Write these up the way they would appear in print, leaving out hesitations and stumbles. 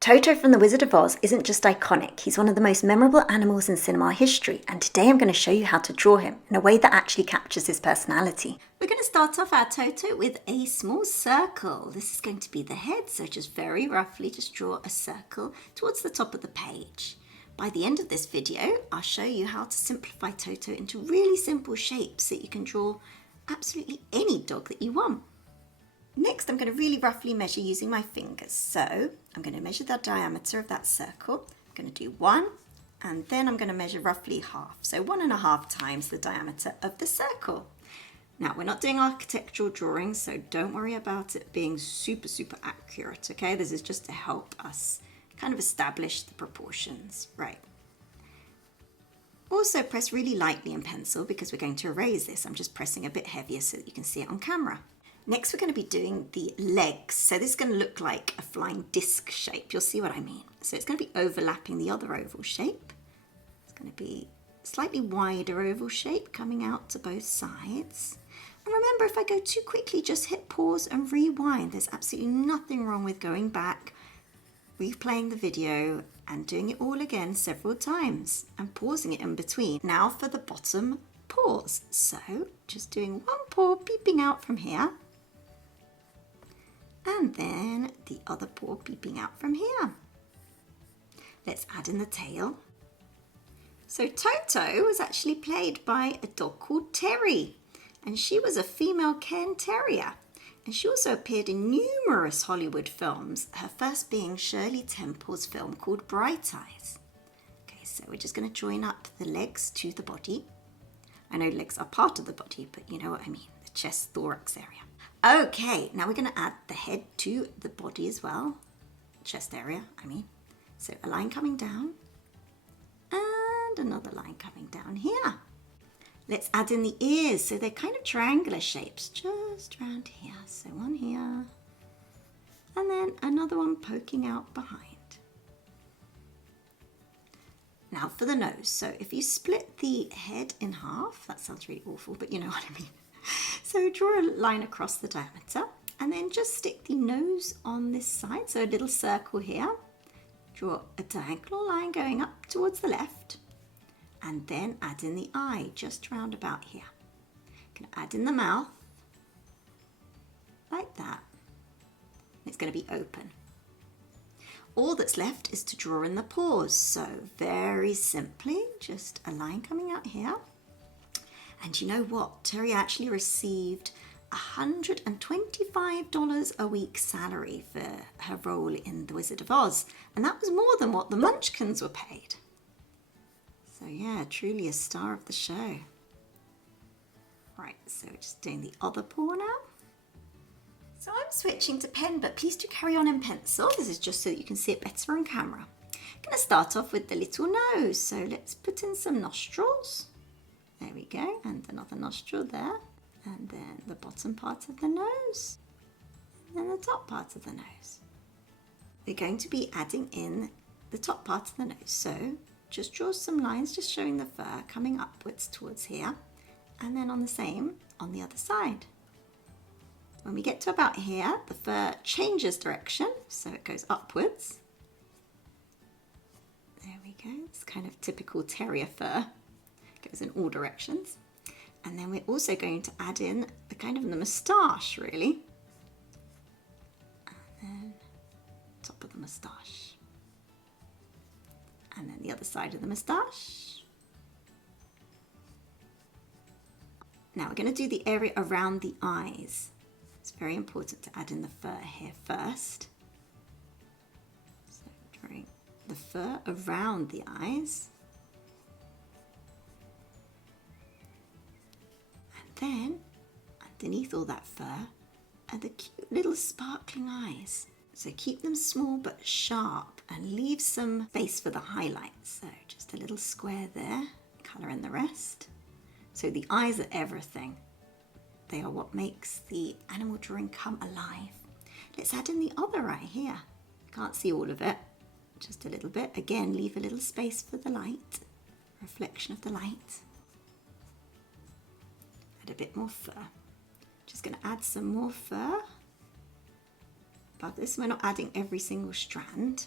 Toto from The Wizard of Oz isn't just iconic, he's one of the most memorable animals in cinema history, and today I'm going to show you how to draw him in a way that actually captures his personality. We're going to start off our Toto with a small circle. This is going to be the head, so just very roughly just draw a circle towards the top of the page. By the end of this video, I'll show you how to simplify Toto into really simple shapes so that you can draw absolutely any dog that you want. Next, I'm going to really roughly measure using my fingers. So I'm going to measure the diameter of that circle. I'm going to do 1, and then I'm going to measure roughly half. So 1.5 times the diameter of the circle. Now, we're not doing architectural drawings, so don't worry about it being super accurate, okay? This is just to help us kind of establish the proportions, right? Also, press really lightly in pencil because we're going to erase this. I'm just pressing a bit heavier so that you can see it on camera. Next, we're going to be doing the legs. So this is going to look like a flying disc shape. You'll see what I mean. So it's going to be overlapping the other oval shape. It's going to be a slightly wider oval shape coming out to both sides. And remember, if I go too quickly, just hit pause and rewind. There's absolutely nothing wrong with going back, replaying the video and doing it all again several times and pausing it in between. Now for the bottom paws. So just doing one paw peeping out from here. And then the other paw peeping out from here. Let's add in the tail. So Toto was actually played by a dog called Terry, and she was a female Cairn Terrier. And she also appeared in numerous Hollywood films, her first being Shirley Temple's film called Bright Eyes. Okay, so we're just going to join up the legs to the body. I know legs are part of the body, but you know what I mean, the chest, thorax area. Okay, now we're going to add the head to the body as well, chest area, I mean. So a line coming down and another line coming down here. Let's add in the ears, so they're kind of triangular shapes, just around here. So one here, and then another one poking out behind. Now for the nose, so if you split the head in half, that sounds really awful, but you know what I mean. So draw a line across the diameter and then just stick the nose on this side, so a little circle here. Draw a diagonal line going up towards the left and then add in the eye just round about here. Going to add in the mouth like that. It's going to be open. All that's left is to draw in the paws, so very simply just a line coming out here. And you know what? Terry actually received $125 a week salary for her role in The Wizard of Oz, and that was more than what the Munchkins were paid. So yeah, truly a star of the show. Right, so we're just doing the other paw now. So I'm switching to pen, but please do carry on in pencil. This is just so that you can see it better on camera. I'm going to start off with the little nose, so let's put in some nostrils. There we go, and another nostril there, and then the bottom part of the nose, and then the top part of the nose. We're going to be adding in the top part of the nose, so just draw some lines just showing the fur coming upwards towards here, and then on the same on the other side. When we get to about here, the fur changes direction, so it goes upwards. There we go, it's kind of typical terrier fur. Goes in all directions. And then we're also going to add in the kind of the moustache, really. And then top of the moustache. And then the other side of the moustache. Now we're going to do the area around the eyes. It's very important to add in the fur here first. So drawing the fur around the eyes. Then, underneath all that fur are the cute little sparkling eyes. So keep them small but sharp and leave some space for the highlights. So just a little square there, colour in the rest. So the eyes are everything. They are what makes the animal drawing come alive. Let's add in the other eye here. Can't see all of it, just a little bit. Again, leave a little space for the light, reflection of the light. A bit more fur. Just going to add some more fur above this. We're not adding every single strand.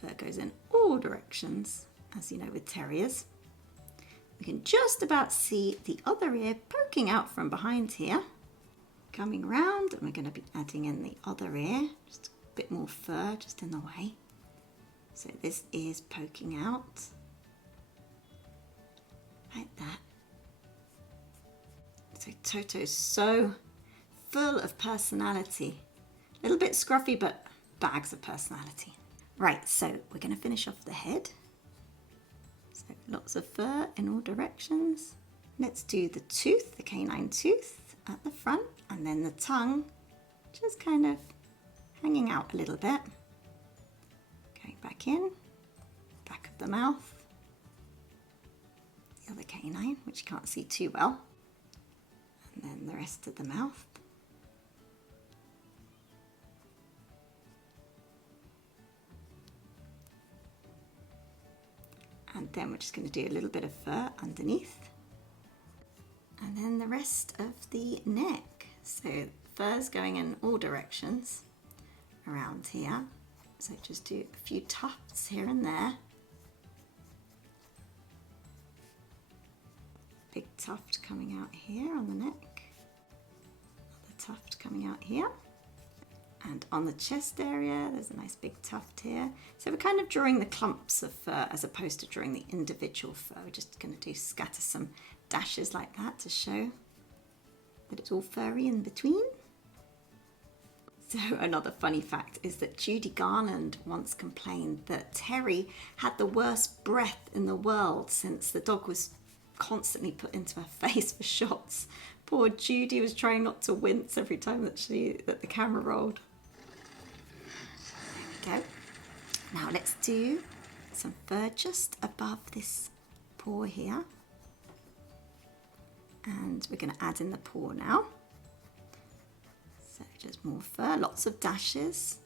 Fur goes in all directions, as you know with terriers. We can just about see the other ear poking out from behind here. Coming round, and we're going to be adding in the other ear, just a bit more fur just in the way. So this ear's poking out, like that. So Toto's so full of personality. A little bit scruffy, but bags of personality. Right, so we're going to finish off the head. So lots of fur in all directions. Let's do the tooth, the canine tooth at the front, and then the tongue just kind of hanging out a little bit. Going back in, back of the mouth. The other canine, which you can't see too well. And then the rest of the mouth. And then we're just going to do a little bit of fur underneath. And then the rest of the neck. So fur's going in all directions around here. So just do a few tufts here and there. Big tuft coming out here on the neck. Another tuft coming out here. And on the chest area, there's a nice big tuft here. So we're kind of drawing the clumps of fur as opposed to drawing the individual fur. We're just going to scatter some dashes like that to show that it's all furry in between. So another funny fact is that Judy Garland once complained that Terry had the worst breath in the world since the dog was constantly put into her face for shots. Poor Judy was trying not to wince every time that the camera rolled. There we go. Now let's do some fur just above this paw here. And we're going to add in the paw now. So just more fur, lots of dashes,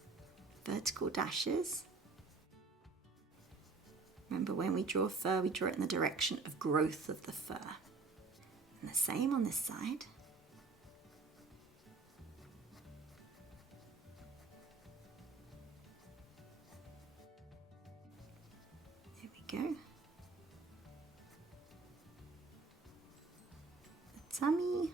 vertical dashes. Remember, when we draw fur, we draw it in the direction of growth of the fur. And the same on this side. There we go. The tummy.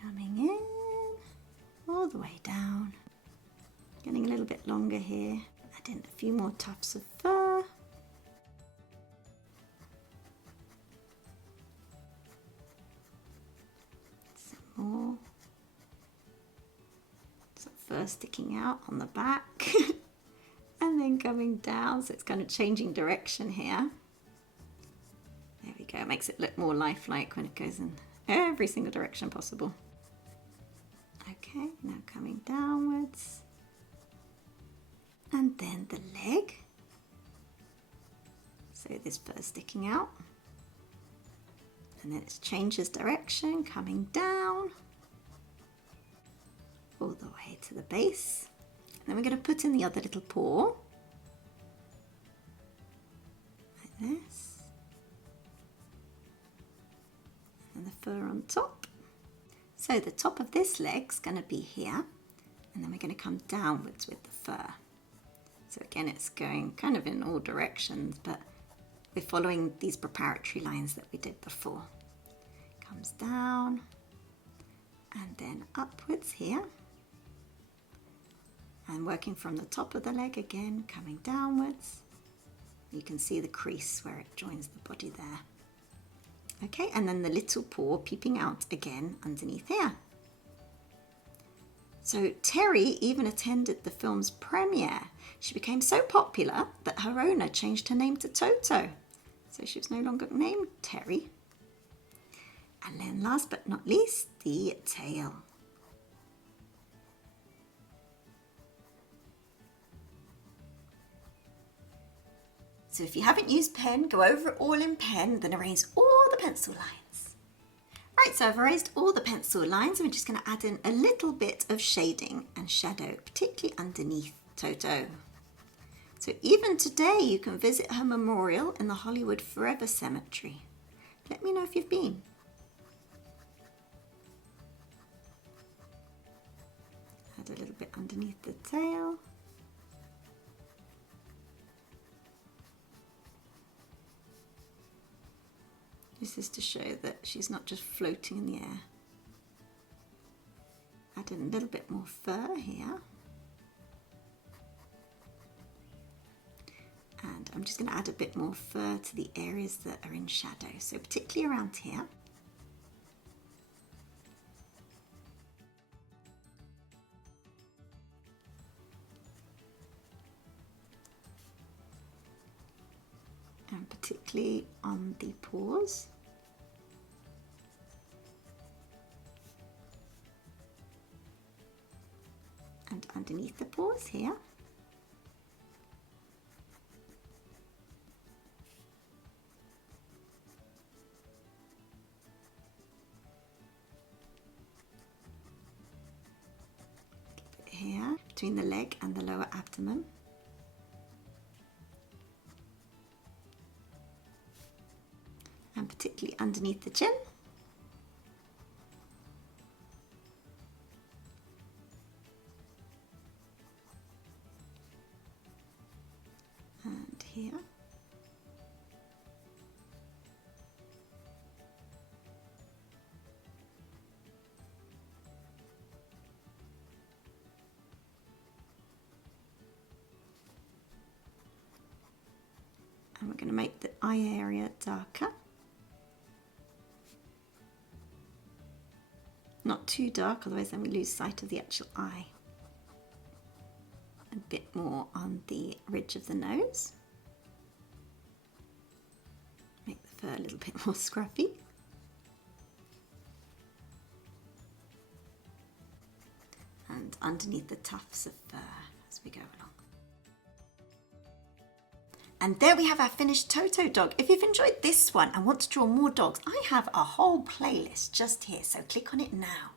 Coming in, all the way down. Getting a little bit longer here. Add in a few more tufts of fur. Some more. Some fur sticking out on the back. And then coming down, so it's kind of changing direction here. There we go, it makes it look more lifelike when it goes in every single direction possible. Okay, now coming downwards. And then the leg. So this fur sticking out. And then it changes direction, coming down. All the way to the base. And then we're going to put in the other little paw. Like this. And the fur on top. So the top of this leg's going to be here. And then we're going to come downwards with the fur. So again, it's going kind of in all directions, but we're following these preparatory lines that we did before. Comes down and then upwards here. And working from the top of the leg again, coming downwards. You can see the crease where it joins the body there. Okay, and then the little paw peeping out again underneath here. So Terry even attended the film's premiere. She became so popular that her owner changed her name to Toto. So she was no longer named Terry. And then last but not least, the tail. So if you haven't used pen, go over it all in pen, then erase all the pencil lines. Right, so I've erased all the pencil lines. I'm just going to add in a little bit of shading and shadow, particularly underneath Toto. So even today you can visit her memorial in the Hollywood Forever Cemetery. Let me know if you've been. Add add a little bit underneath the tail. This is to show that she's not just floating in the air. Add in a little bit more fur here. And I'm just going to add a bit more fur to the areas that are in shadow, so particularly around here. And particularly on the paws. And underneath the paws here. A bit here, between the leg and the lower abdomen. And particularly underneath the chin. And here. And we're going to make the eye area darker. Not too dark, otherwise then we lose sight of the actual eye. A bit more on the ridge of the nose. Make the fur a little bit more scruffy. And underneath the tufts of fur as we go along. And there we have our finished Toto dog. If you've enjoyed this one and want to draw more dogs, I have a whole playlist just here, so click on it now.